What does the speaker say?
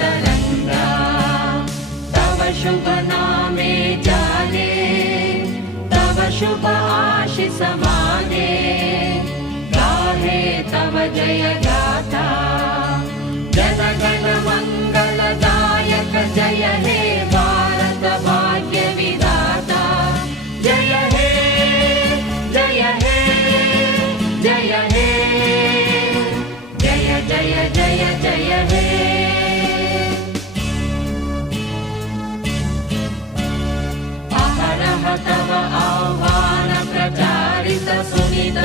तरंगा तव शुभ नामे जाने तव शुभ आशीष माने गाहे तव जय गाथा जन गण मंगलदायक जय हे भारत भाग्य विधाता जय हे जय हे जय हे जय जय जय जय हे अहरह तव आह्वान प्रचारित सुनित